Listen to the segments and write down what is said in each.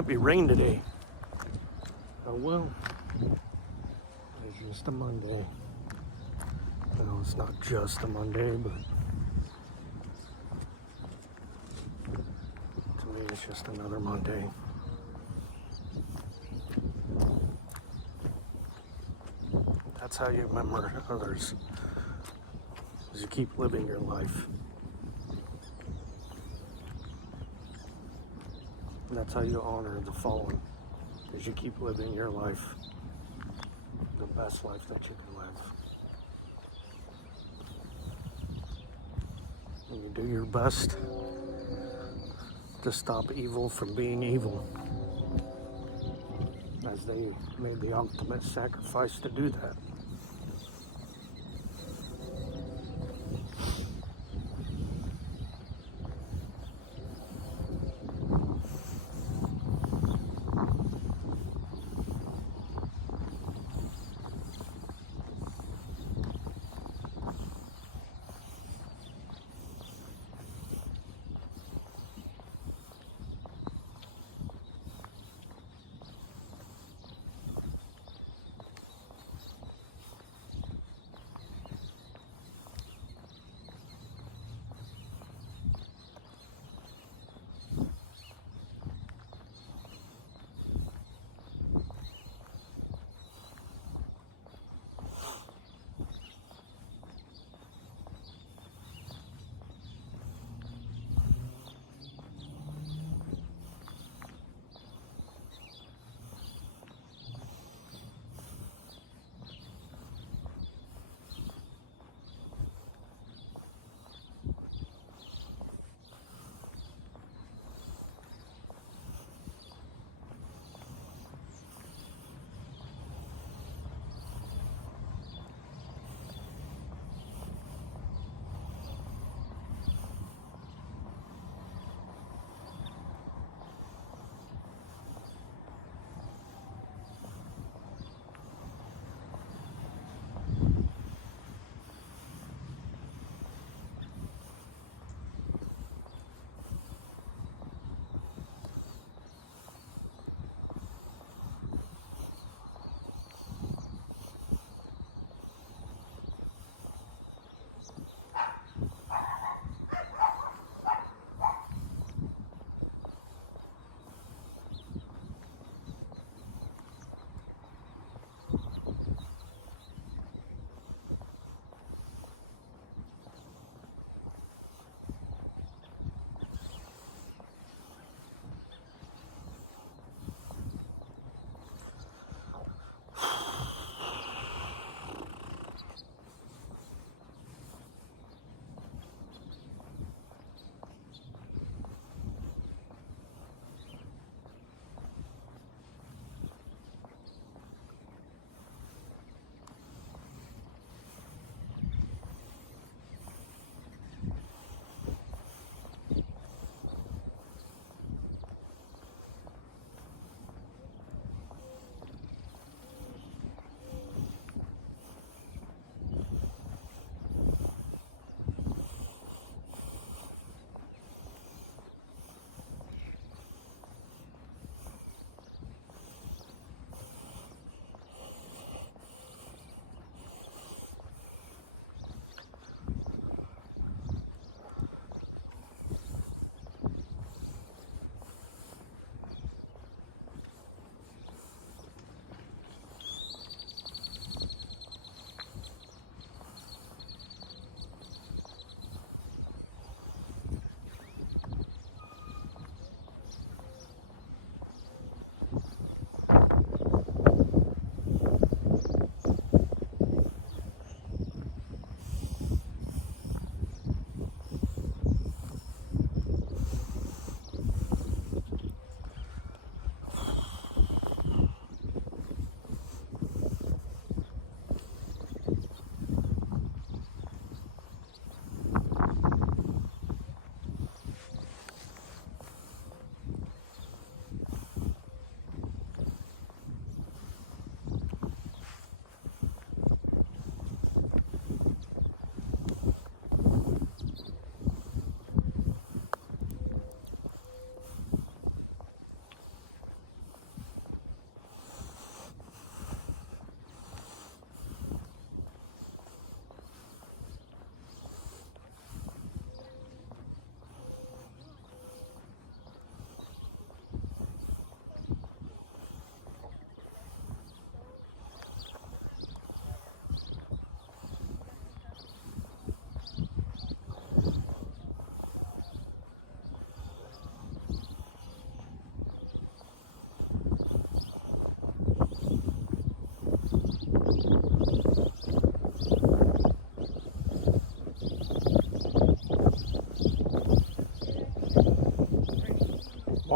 Might be rain today. Oh well. It's just a Monday. No, it's not just a Monday, but to me it's just another Monday. That's how you remember others, is you keep living your life. And that's how you honor the fallen, is you keep living your life, the best life that you can live. And you do your best to stop evil from being evil, as they made the ultimate sacrifice to do that.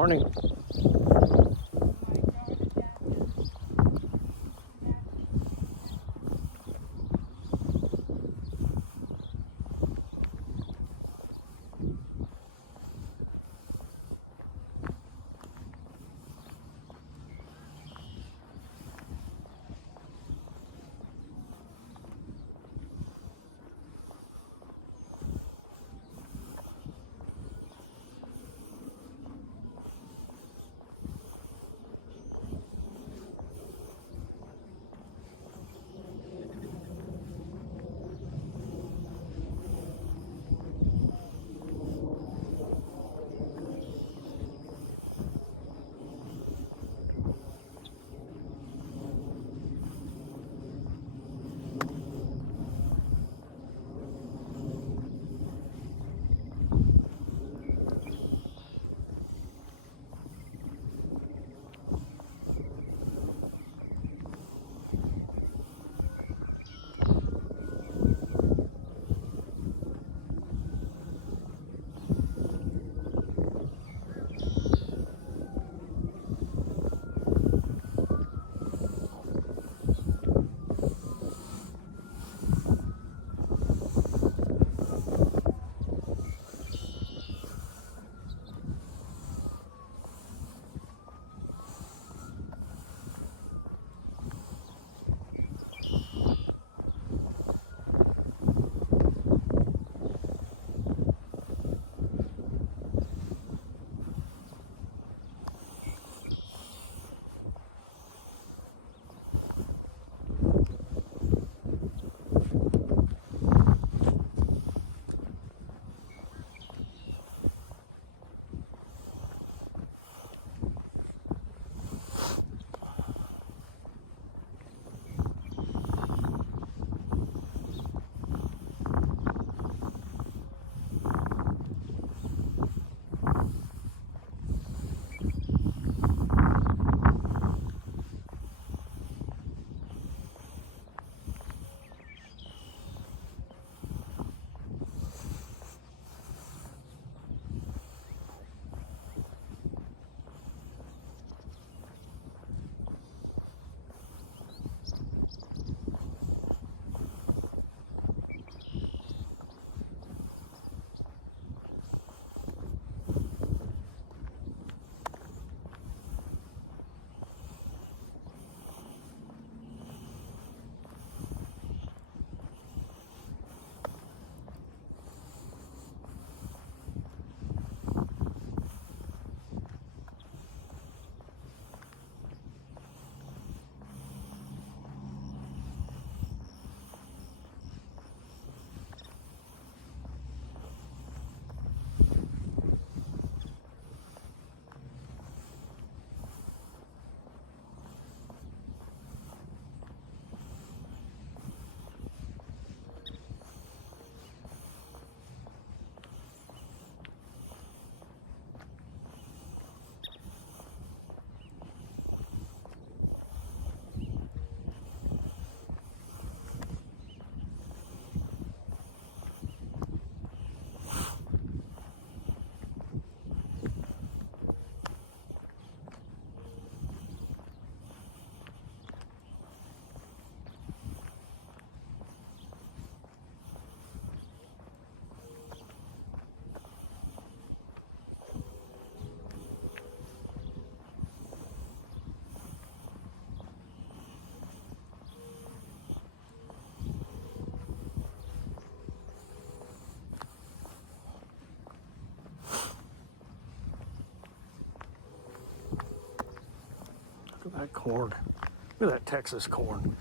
morning. Look at that corn. Look at that Texas corn.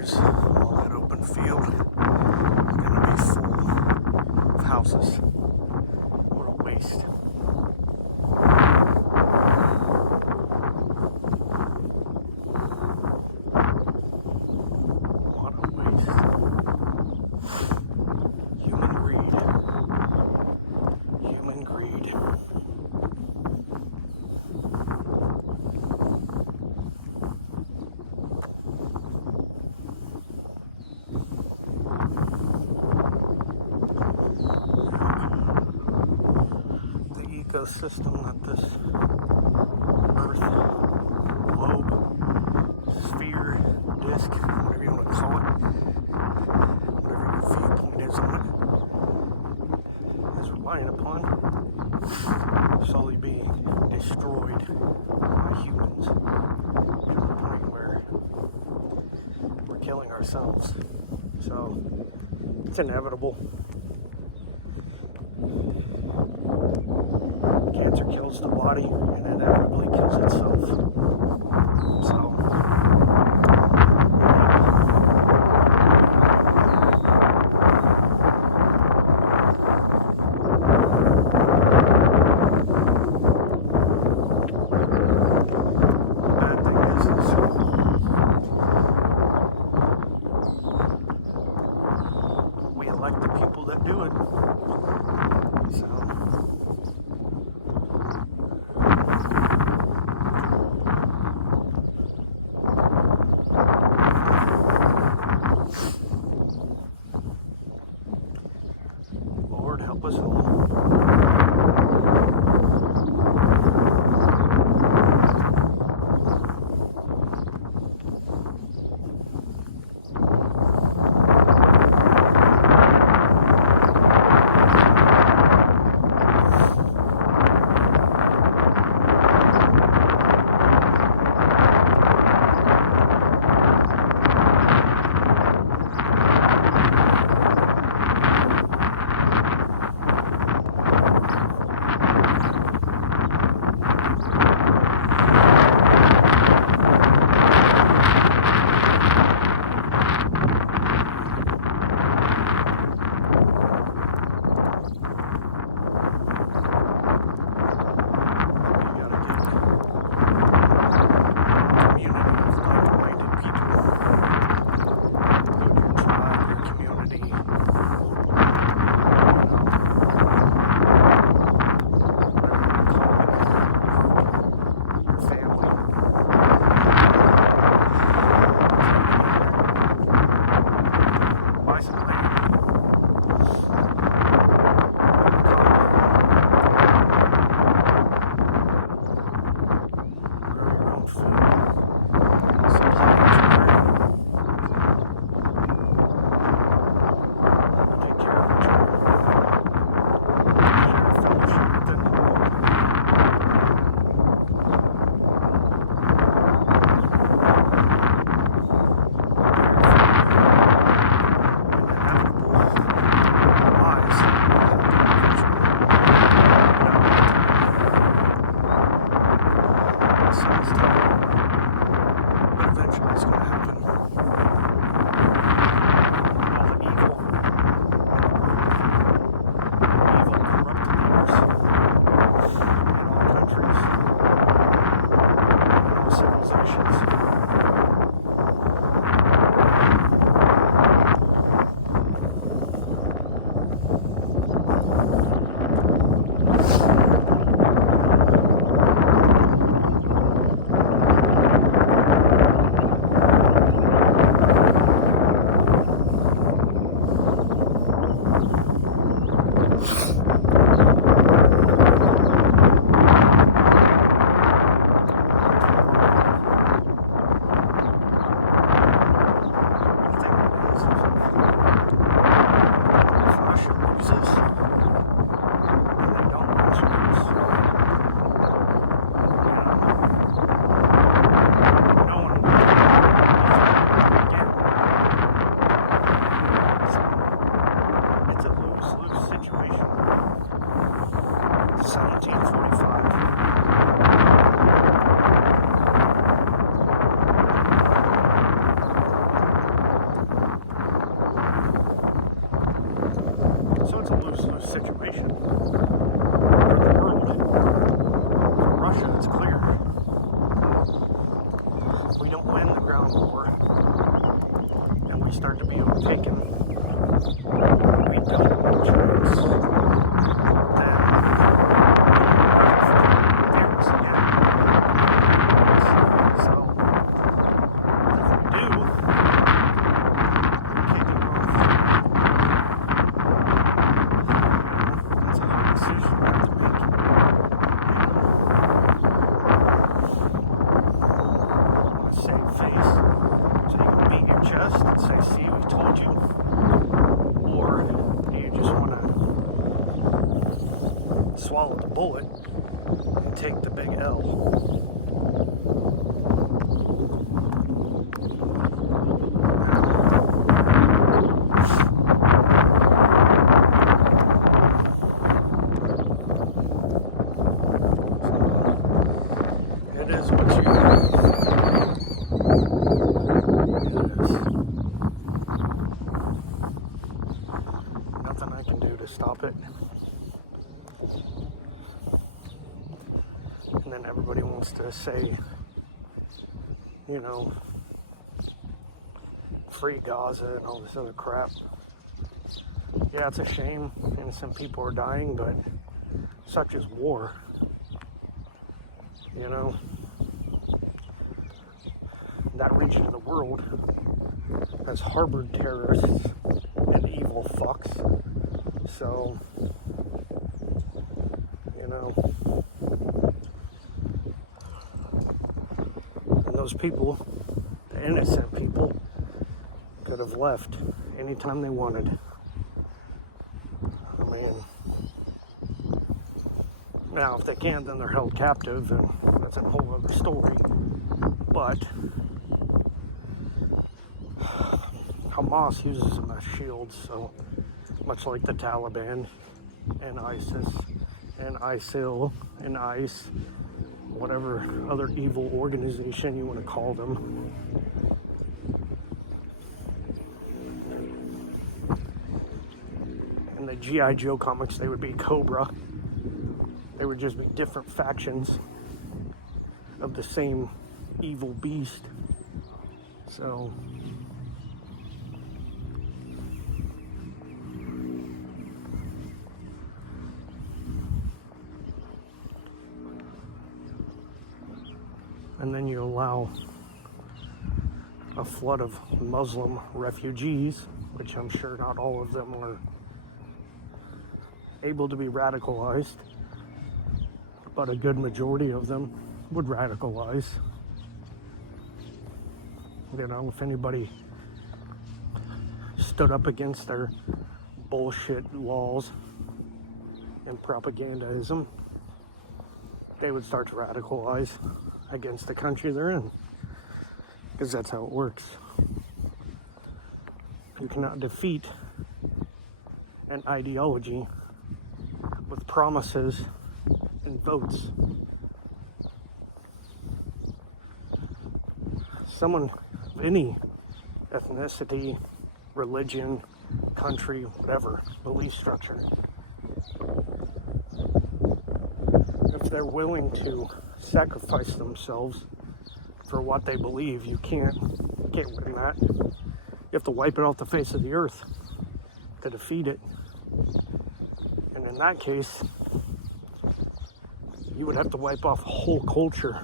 years, all that open field is going to be full of houses. What a waste. What a waste. Human greed. Human greed. Ecosystem that this earth, globe, sphere, disc, whatever you want to call it, whatever your viewpoint is on it, is relying upon, slowly being destroyed by humans to the point where we're killing ourselves. So it's inevitable. Cancer kills the body and inevitably kills itself. So, the bad thing is we elect the people that do it. So. Lord help us all. decision you have to make. A save face, so you can beat your chest and say, see, we told you. Or you just want to swallow the bullet and take the big L. It is what you nothing I can do to stop it. And then everybody wants to say, you know, free Gaza and all this other crap. Yeah, it's a shame. Innocent people are dying, but such is war. You know, that region of the world has harbored terrorists and evil fucks. So, you know, and those people, the innocent people, could have left anytime they wanted. I mean, now if they can't, then they're held captive, and that's a whole other story. But Hamas uses them as shields, so much like the Taliban and ISIS and ISIL and ICE, whatever other evil organization you want to call them. In the G.I. Joe comics, they would be Cobra. They would just be different factions of the same evil beast. So, and then you allow a flood of Muslim refugees, which I'm sure not all of them are able to be radicalized, but a good majority of them would radicalize. You know, if anybody stood up against their bullshit laws and propagandism, they would start to radicalize against the country they're in, because that's how it works. You cannot defeat an ideology with promises and votes. Someone of any ethnicity, religion, country, whatever, belief structure, if they're willing to sacrifice themselves for what they believe, you can't win that. You have to wipe it off the face of the earth to defeat it. And in that case, you would have to wipe off a whole culture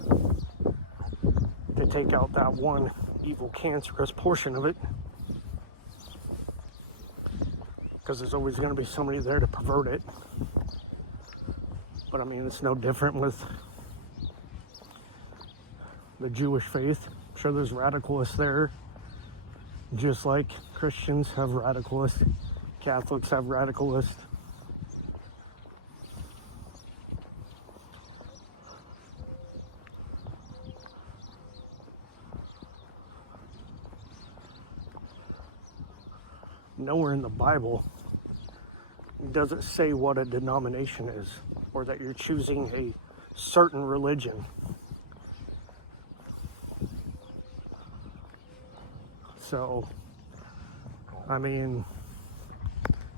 to take out that one evil, cancerous portion of it. Because there's always going to be somebody there to pervert it. But I mean, it's no different with the Jewish faith. I'm sure there's radicalists there, just like Christians have radicalists, Catholics have radicalists. Nowhere in the Bible does it say what a denomination is, or that you're choosing a certain religion. So, I mean,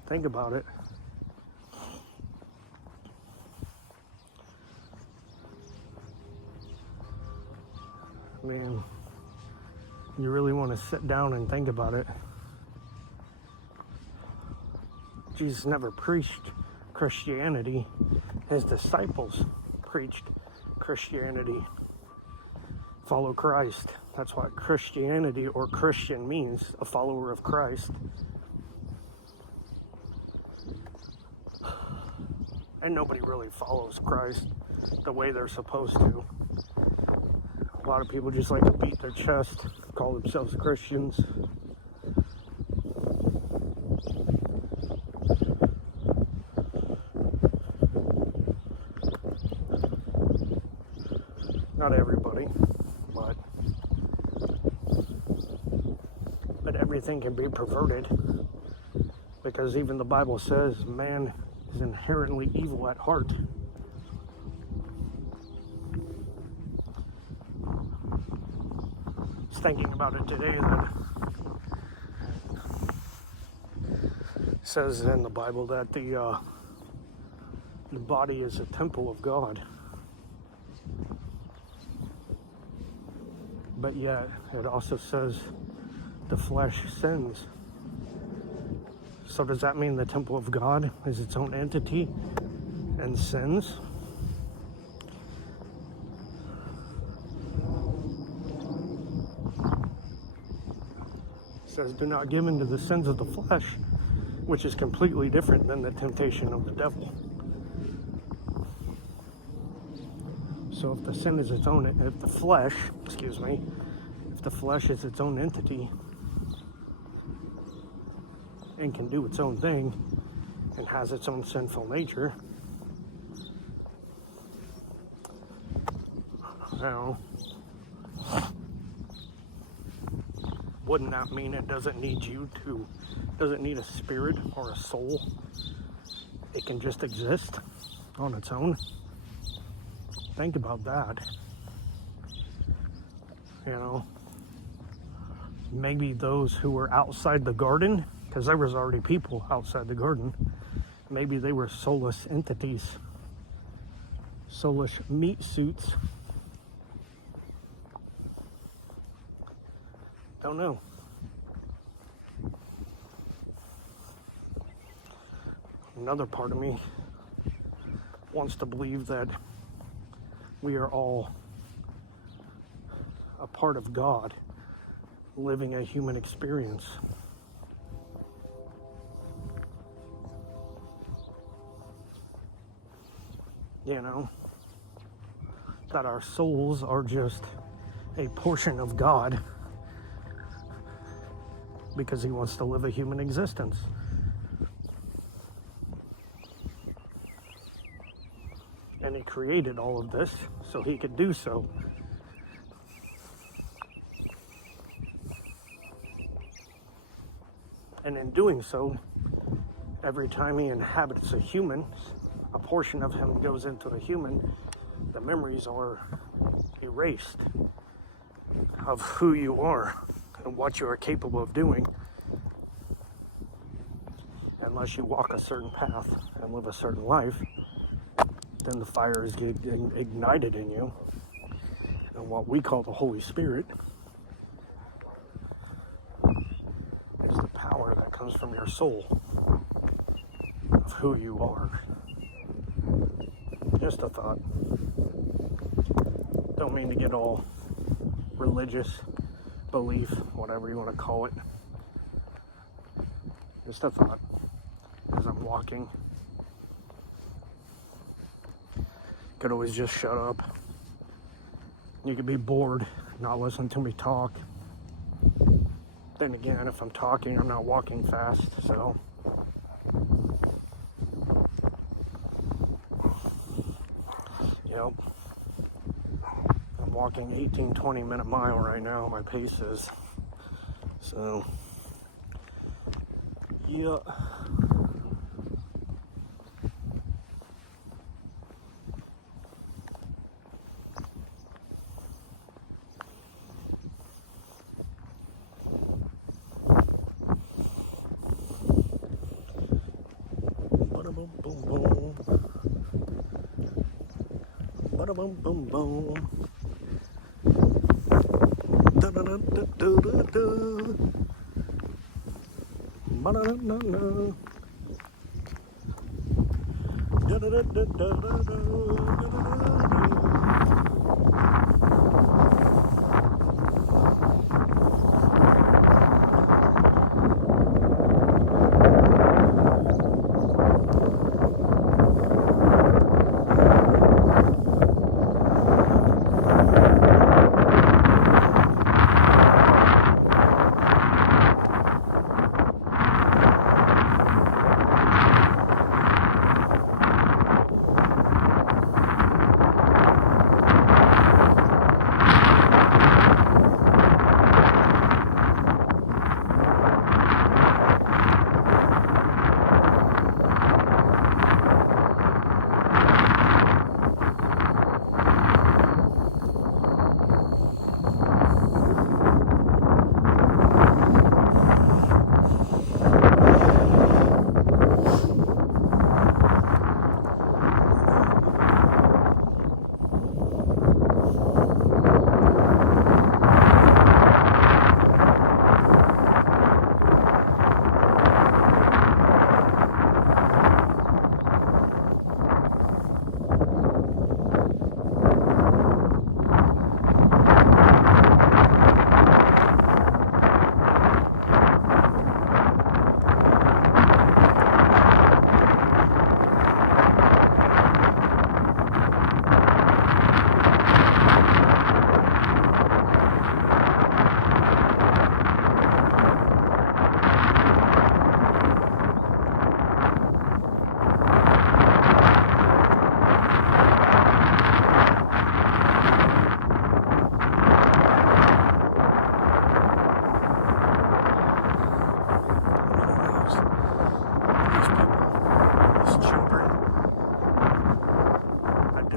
think about it. I mean, you really want to sit down and think about it. Jesus never preached Christianity. His disciples preached Christianity. Follow Christ. That's what Christianity or Christian means, a follower of Christ. And nobody really follows Christ the way they're supposed to. A lot of people just like to beat their chest, call themselves Christians. Not everybody, but everything can be perverted, because even the Bible says man is inherently evil at heart. I was thinking about it today that it says in the Bible that the body is a temple of God. But yet, it also says the flesh sins. So does that mean the temple of God is its own entity and sins? It says, do not give in to the sins of the flesh, which is completely different than the temptation of the devil. So if the sin is its own, if the flesh is its own entity and can do its own thing and has its own sinful nature, wouldn't that mean it doesn't need a spirit or a soul? It can just exist on its own. Think about that. Maybe those who were outside the garden, because there was already people outside the garden, maybe they were soulless entities, soulless meat suits. Don't know. Another part of me wants to believe that we are all a part of God living a human experience. That our souls are just a portion of God because he wants to live a human existence. And he created all of this so he could do so. And in doing so, every time he inhabits a human, a portion of him goes into a human, the memories are erased of who you are and what you are capable of doing, unless you walk a certain path and live a certain life. Then the fire is ignited in you, and what we call the Holy Spirit is the power that comes from your soul of who you are. Just a thought. Don't mean to get all religious, belief, whatever you want to call it. Just a thought as I'm walking. Could always just shut up. You could be bored, not listen to me talk. Then again, if I'm talking, I'm not walking fast, so. Yep. I'm walking 18-20 minute mile right now, my pace is. So, yeah. Boom, boom, boom. Da da da da da da. Ba da da da da. Da da da da da da.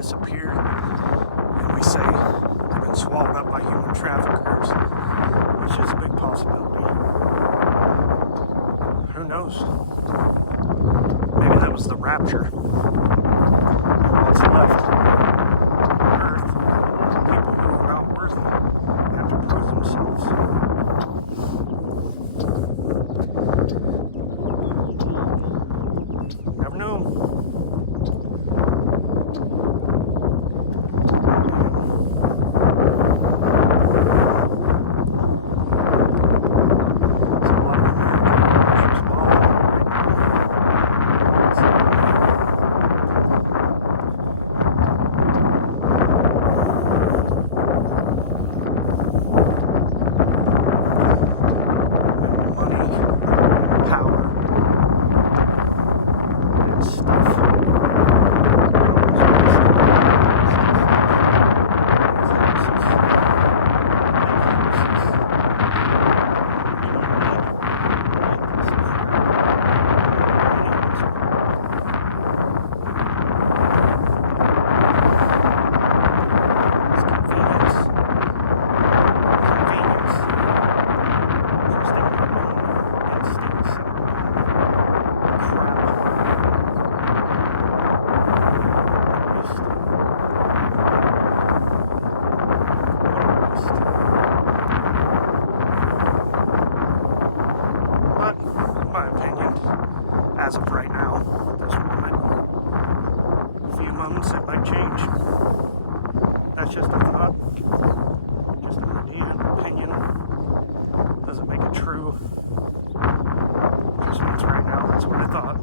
disappeared, and we say they've been swallowed up by human traffickers, which is a big possibility. Who knows? Maybe that was the rapture. What's left on Earth, people who are not worthy have to prove themselves. Never know. As of right now, this moment, a few moments it might change. That's just a thought, just an idea, an opinion. Doesn't make it true. Just means right now, that's what I thought.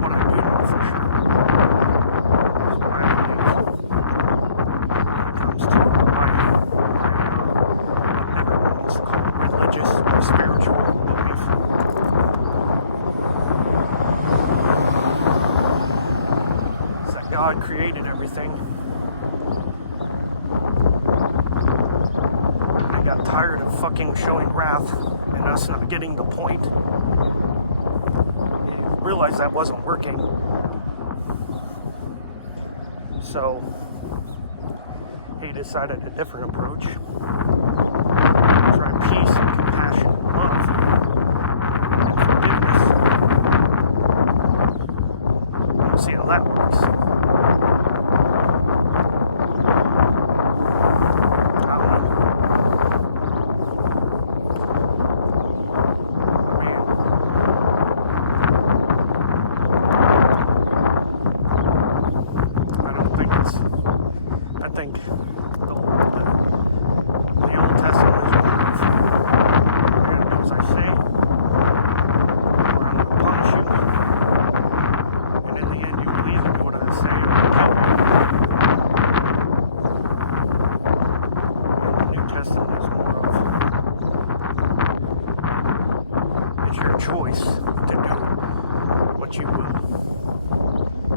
What I do know for sure is what I believe when it comes to everyone wants to call it religious or spiritual belief. It's that God created everything. He got tired of fucking showing wrath and us not getting the point. He realized that wasn't working. So he decided a different approach. Try peace and compassion and love and forgiveness. We'll see how that works. I don't know. Man. I don't think it's... I think the Old Testament is one of, as I say, I'm going to punish you, and in the end you will either do what I say or kill me. And the New Testament is more of, it's your choice to do what you will.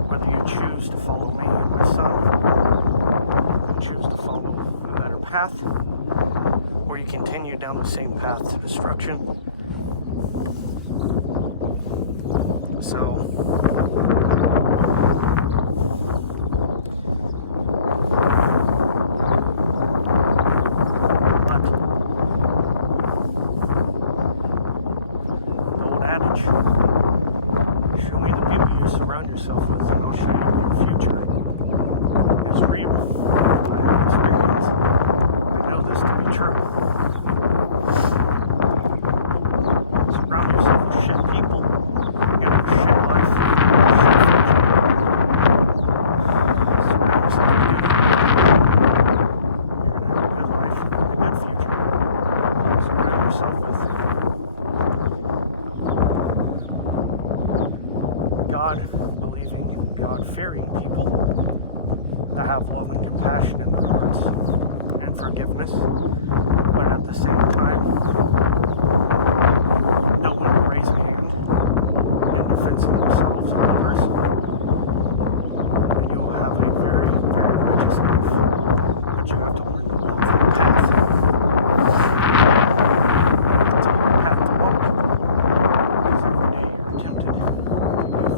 Whether you choose to follow me and my son, or choose to follow a better path, or you continue down the same path to destruction. So, but the old adage, show me the people you surround yourself with and I'll show you your future, is real. I have experience. I know this to be true. Surround yourself with shit people, you have a shit life, shit future. Surround yourself with good people, you have a good life, a good future. Surround yourself with God-believing, God-fearing people that have love and compassion in their hearts and forgiveness, but at the same time, know when to raise a hand in defense of themselves and others, and you will have a very, very righteous life. But you have to learn to walk that path. It's a hard path to walk, because every day you're tempted.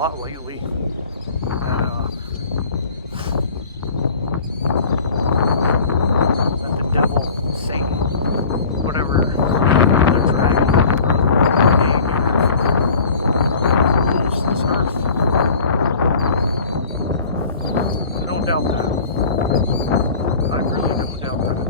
lot lately. That the devil, Satan, whatever the dragon rules this earth. I don't doubt that. I really don't doubt that.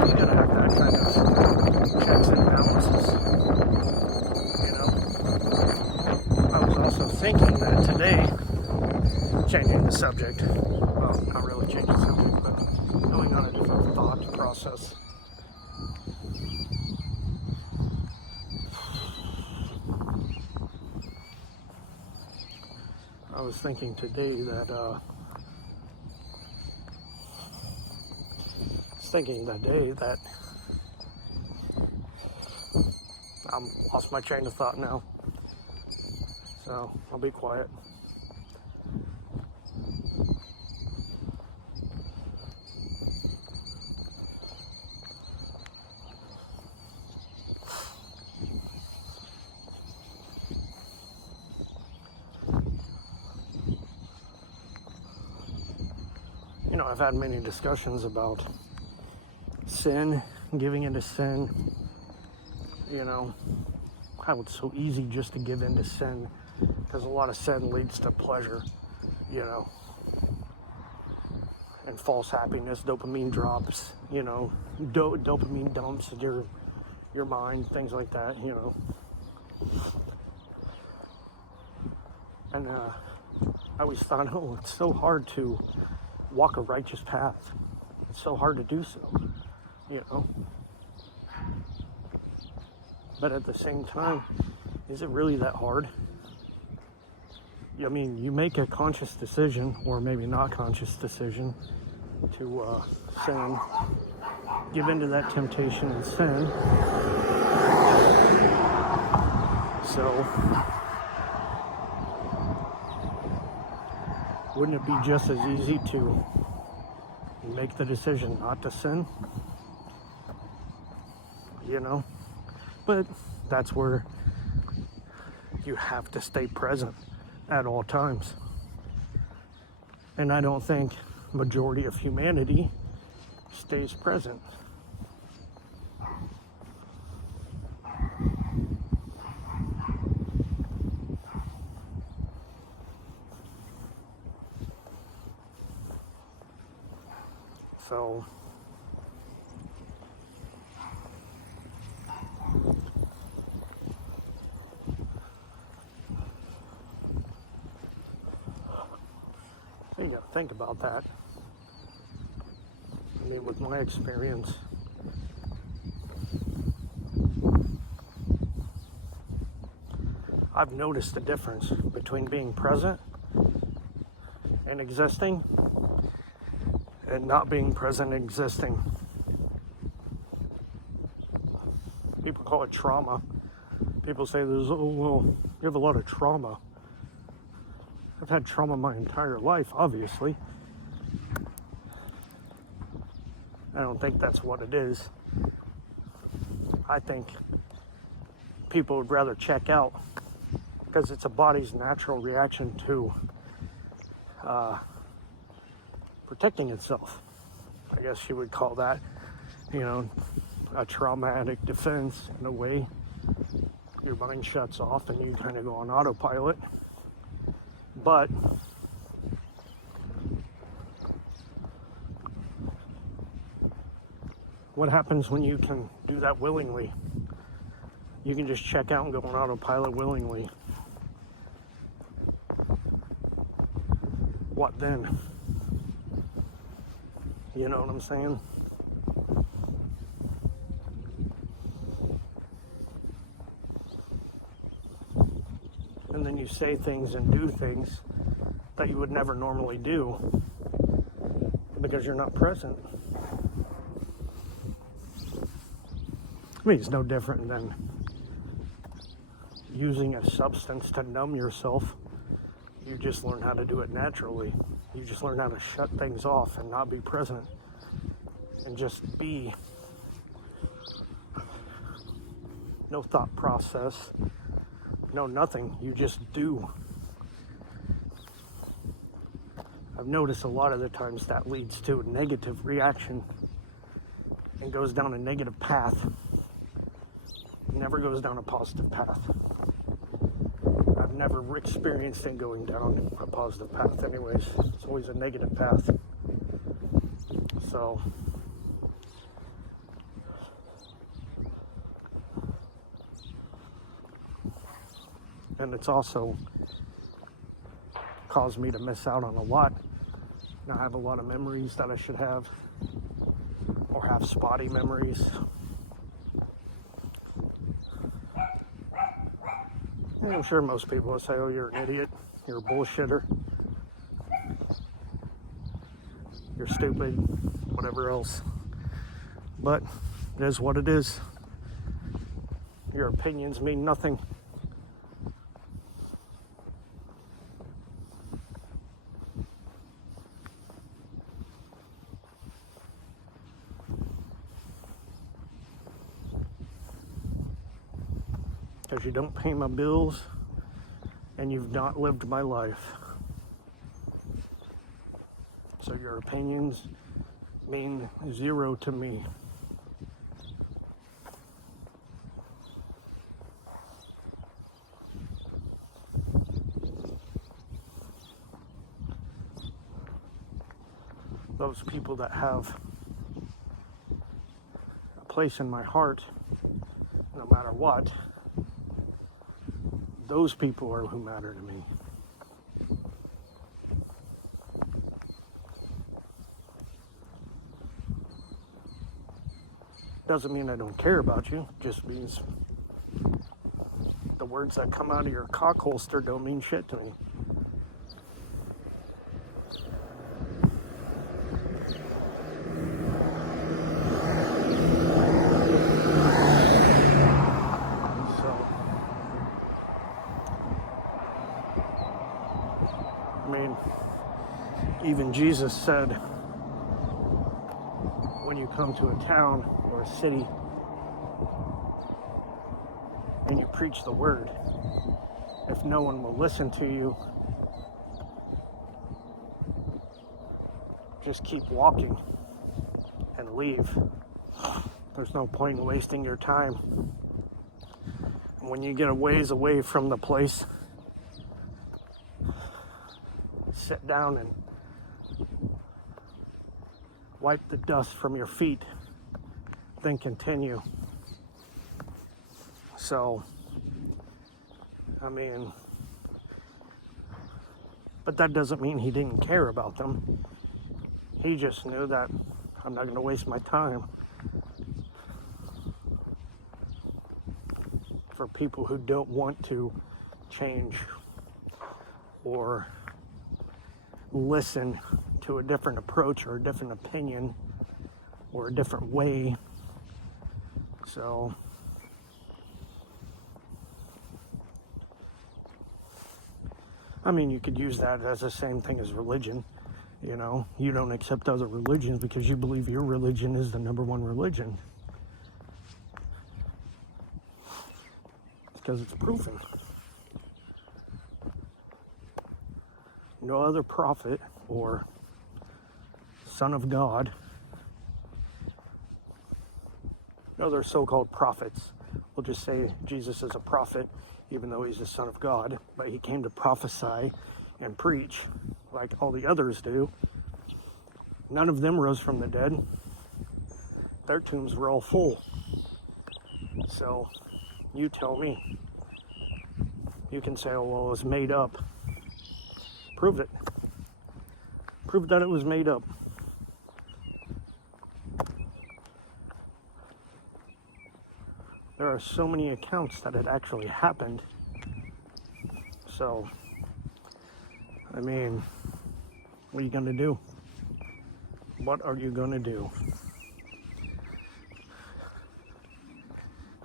You gotta have that kind of checks and balances, you know. I was also thinking that today, changing the subject, well, not really changing the subject, but going on a different thought process. I was thinking today that, I'm lost my train of thought now, so I'll be quiet. You know, I've had many discussions about sin, giving into sin, you know, how it's so easy just to give into sin, because a lot of sin leads to pleasure, you know, and false happiness, dopamine drops, you know, dopamine dumps in your mind, things like that, you know. And I always thought, oh, it's so hard to walk a righteous path. It's so hard to do so, you know. But at the same time, is it really that hard? I mean, you make a conscious decision, or maybe not conscious decision, to sin, give into that temptation and sin. So, wouldn't it be just as easy to make the decision not to sin? You know? But that's where you have to stay present at all times. And I don't think majority of humanity stays present. So you gotta think about that. I mean, with my experience, I've noticed the difference between being present and existing and not being present and existing. People call it trauma. People say there's, oh, well, you have a lot of trauma. I've had trauma my entire life, obviously. I don't think that's what it is. I think people would rather check out because it's a body's natural reaction to protecting itself. I guess you would call that, you know, a traumatic defense in a way. Your mind shuts off and you kind of go on autopilot. But what happens when you can do that willingly? You can just check out and go on autopilot willingly. What then? You know what I'm saying? And then you say things and do things that you would never normally do because you're not present. I mean, it's no different than using a substance to numb yourself You just learn how to do it naturally. You just learn how to shut things off and not be present and just be. No thought process, no nothing. You just do. I've noticed a lot of the times that leads to a negative reaction and goes down a negative path. It never goes down a positive path. I've never experienced it going down a positive path anyways. It's always a negative path. So and it's also caused me to miss out on a lot. And I have a lot of memories that I should have, or have spotty memories. And I'm sure most people will say, oh, you're an idiot, you're a bullshitter, you're stupid, whatever else. But it is what it is. Your opinions mean nothing. Because you don't pay my bills and you've not lived my life. So your opinions mean zero to me. Those people that have a place in my heart, no matter what, those people are who matter to me. Doesn't mean I don't care about you, just means the words that come out of your cock holster don't mean shit to me. Even Jesus said, when you come to a town or a city and you preach the word, if no one will listen to you, just keep walking and leave. There's no point in wasting your time. And when you get a ways away from the place, sit down and wipe the dust from your feet, then continue. So, but that doesn't mean he didn't care about them. He just knew that I'm not going to waste my time for people who don't want to change or listen to a different approach or a different opinion or a different way. So you could use that as the same thing as religion. You know, you don't accept other religions because you believe your religion is the number one religion. Because it's proven. No other prophet or Son of God, no other so-called prophets. We'll just say Jesus is a prophet, even though he's the Son of God, but he came to prophesy and preach like all the others do. None of them rose from the dead. Their tombs were all full. So you tell me. You can say, oh, well, it was made up. Prove it. Prove that it was made up. There are so many accounts that it actually happened. So, what are you going to do? What are you going to do?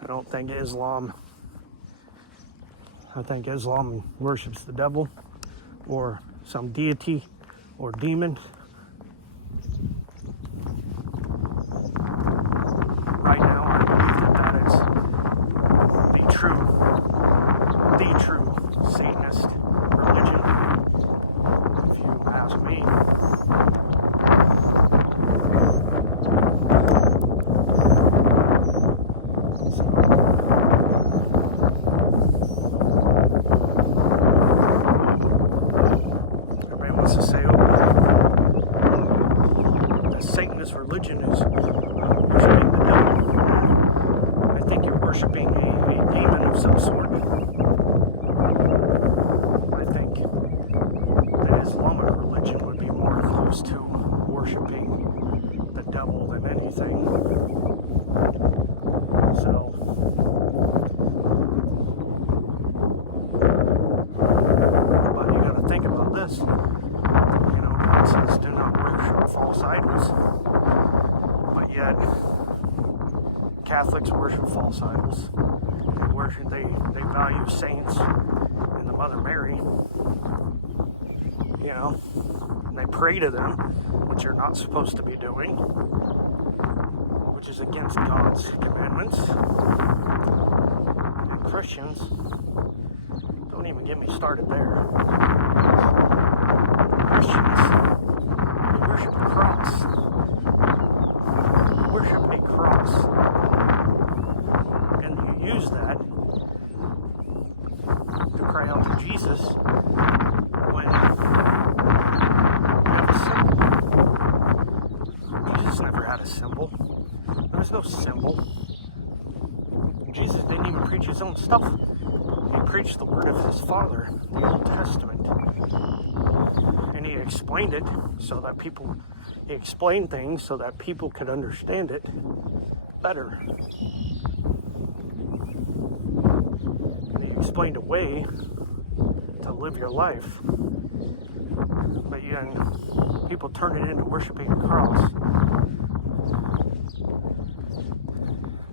I don't think Islam worships the devil. or some deity or demon. Right now, I believe that is the true Satanist religion, if you ask me. Everybody wants to say, oh, the Satanist religion is worshiping the devil. I think you're worshiping a demon of some sort. I think the Islamic religion would be more close to worshiping the devil than anything. So, but you gotta think about this. You know, God says do not worship false idols. But yet, Catholics worship false idols. They value saints and the Mother Mary. You know, and they pray to them, which you're not supposed to be doing, which is against God's commandments. And Christians, don't even get me started there. Christians, they worship a cross. They worship a cross. And you use that to cry out to Jesus when you have a symbol. Jesus never had a symbol. There was no symbol. Jesus didn't even preach his own stuff. He preached the word of his Father, the Old Testament. And he explained it so that he explained things so that people could understand it better. And he explained a way to live your life. But people turn it into worshiping a cross.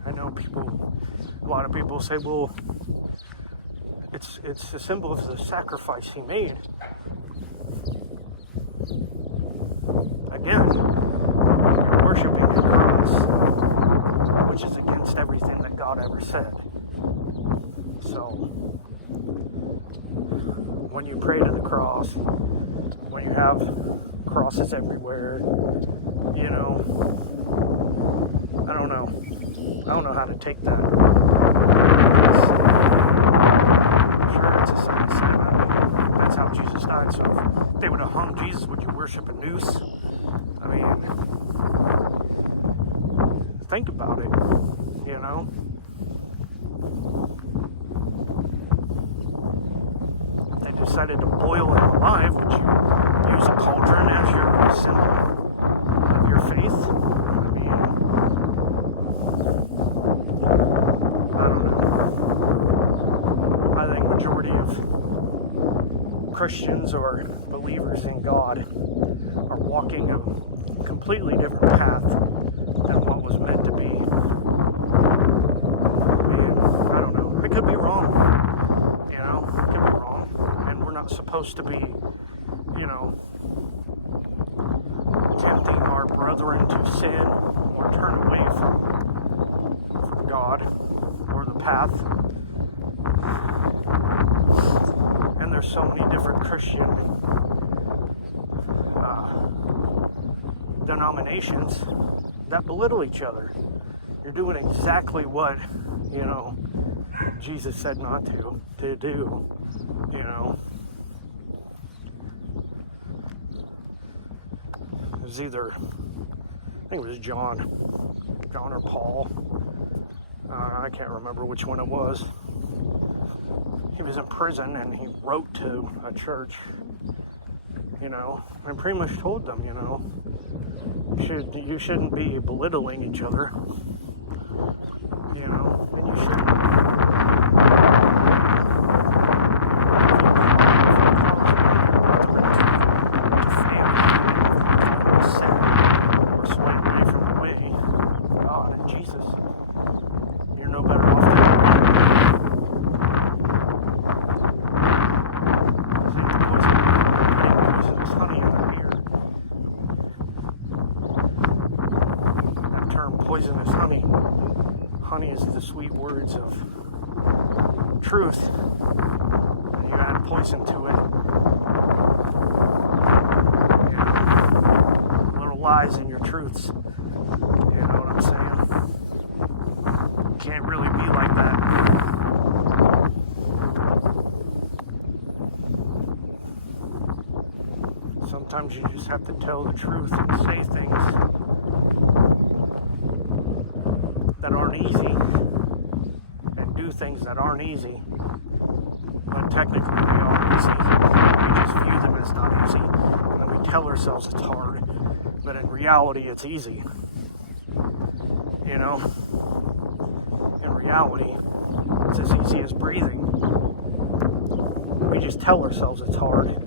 I know a lot of people say, well, it's a symbol of the sacrifice he made. Again, you're worshiping the cross, which is against everything that God ever said. So, when you pray to the cross, when you have crosses everywhere, you know, I don't know how to take that. Sure, it's a sign of sin. That's how Jesus died. So if they would have hung Jesus, would you worship a noose? I mean, think about it, you know? If they decided to boil him alive, would you use a cauldron as your symbol of your faith? I mean, I don't know. I think majority of Christians or believers in God are walking a completely different path than what was meant to be. And I don't know. I could be wrong. You know, I could be wrong. And we're not supposed to be, you know, tempting our brethren to sin or turn away from God or the path. And there's so many different Christian denominations that belittle each other. You're doing exactly what, you know, Jesus said not to do, you know. It was either, I think it was John or Paul. I can't remember which one it was. He was in prison and he wrote to a church, you know, and pretty much told them, you know, you shouldn't be belittling each other, you know, and you shouldn't. words of truth, and you add poison to it. You know, little lies in your truths. You know what I'm saying? You can't really be like that. Sometimes you just have to tell the truth and say things that aren't easy and do things that aren't easy, but technically they are easy. We just view them as not easy, and then we tell ourselves it's hard, but in reality it's easy. You know, in reality it's as easy as breathing. We just tell ourselves it's hard.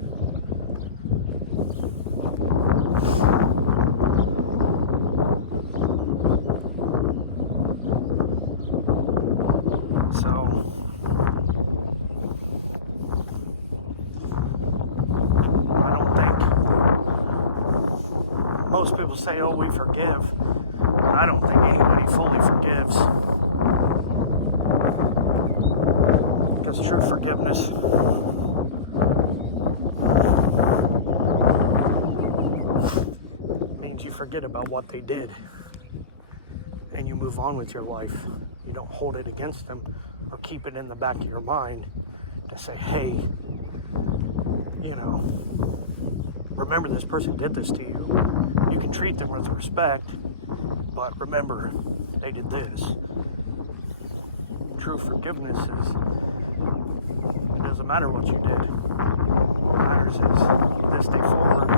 Most people say, oh, we forgive. But I don't think anybody fully forgives. Because true forgiveness means you forget about what they did and you move on with your life. You don't hold it against them or keep it in the back of your mind to say, hey, you know, remember this person did this to you. You can treat them with respect, but remember, they did this. True forgiveness is, it doesn't matter what you did. What matters is, this day forward,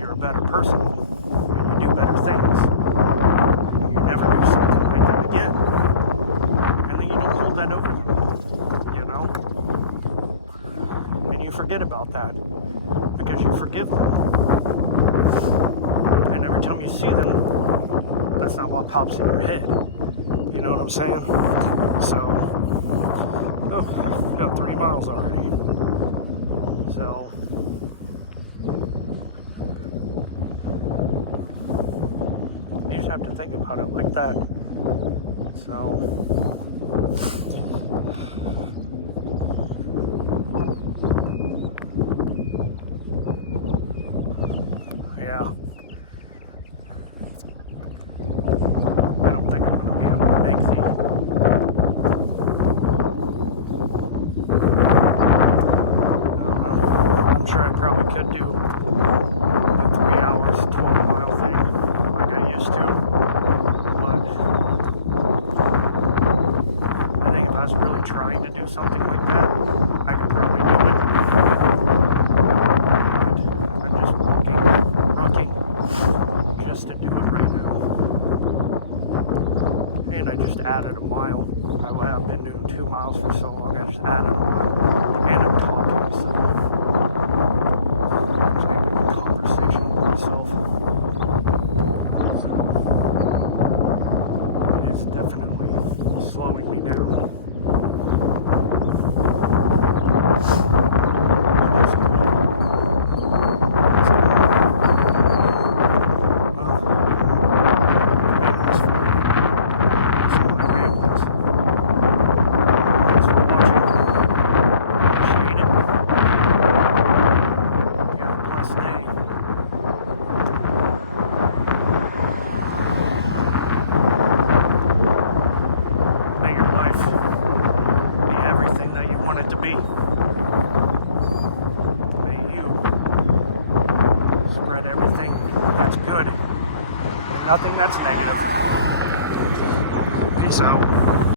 you're a better person. You do better things. You never do something like that again. And then you don't hold that over you know? And you forget about that. Because you forgive them. And every time you see them, that's not what pops in your head. You know what I'm saying? So, oh, we got 3 miles already. So, you just have to think about it like that. So, yeah. I don't think I'm going to be able to make the I'm sure I probably could do the 3 hours, 12-mile thing like I used to. But I think if I was really trying to do something like that, I could probably do it. I'm just rucking just to do it right now. And I just added a mile. I've been doing 2 miles for so long, I just added a mile. And I'm talking, so I'm just having a conversation with myself. So it's definitely slowing me down. To be. May you spread everything that's good and nothing that's negative. Peace out.